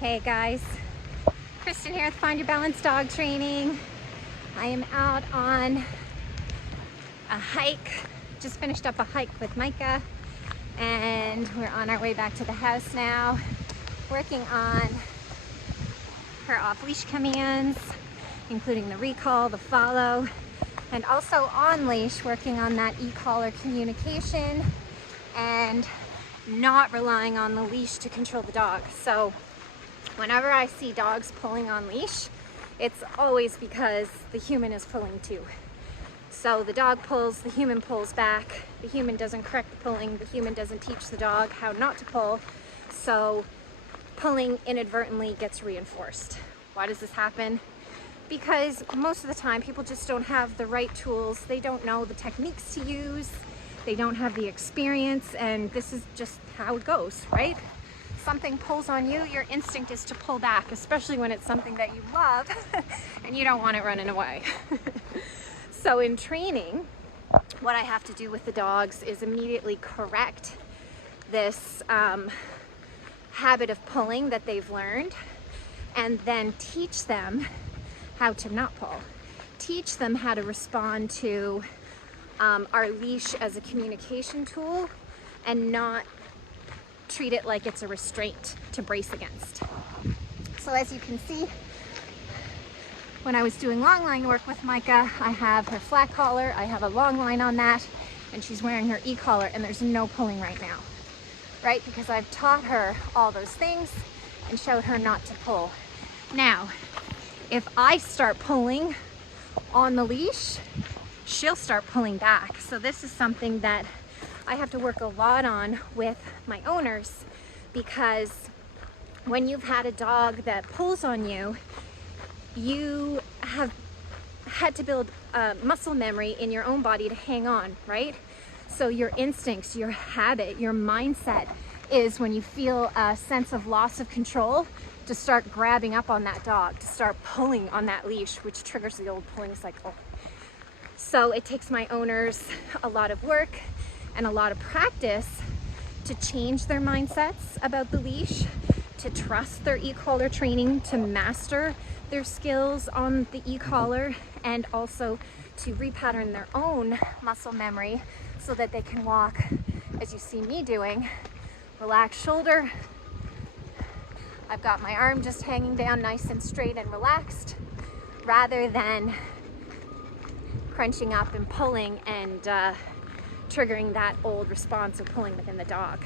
Hey guys, Kristen here with Find Your Balance Dog Training. I am out on a hike, just finished up a hike with Mica, and we're on our way back to the house now, working on her off-leash commands, including the recall, the follow, and also on leash, working on that e-collar communication and not relying on the leash to control the dog. So whenever I see dogs pulling on leash, it's always because the human is pulling too. So the dog pulls, the human pulls back, the human doesn't correct the pulling, the human doesn't teach the dog how not to pull, so pulling inadvertently gets reinforced. Why does this happen? Because most of the time people just don't have the right tools, they don't know the techniques to use, they don't have the experience, and this is just how it goes, right? Something pulls on you, your instinct is to pull back, especially when it's something that you love and you don't want it running away. So in training, what I have to do with the dogs is immediately correct this habit of pulling that they've learned, and then teach them how to not pull. Teach them how to respond to our leash as a communication tool and not treat it like it's a restraint to brace against. So as you can see, when I was doing long line work with Mica, I have her flat collar, I have a long line on that, and she's wearing her e-collar, and there's no pulling right now, right? Because I've taught her all those things and showed her not to pull. Now, if I start pulling on the leash, she'll start pulling back. So this is something that I have to work a lot on with my owners, because when you've had a dog that pulls on you, you have had to build muscle memory in your own body to hang on, right? So your instincts, your habit, your mindset is when you feel a sense of loss of control to start grabbing up on that dog, to start pulling on that leash, which triggers the old pulling cycle. So it takes my owners a lot of work and a lot of practice to change their mindsets about the leash, to trust their e-collar training, to master their skills on the e-collar, and also to repattern their own muscle memory so that they can walk, as you see me doing, relaxed shoulder. I've got my arm just hanging down nice and straight and relaxed, rather than crunching up and pulling and triggering that old response of pulling within the dog.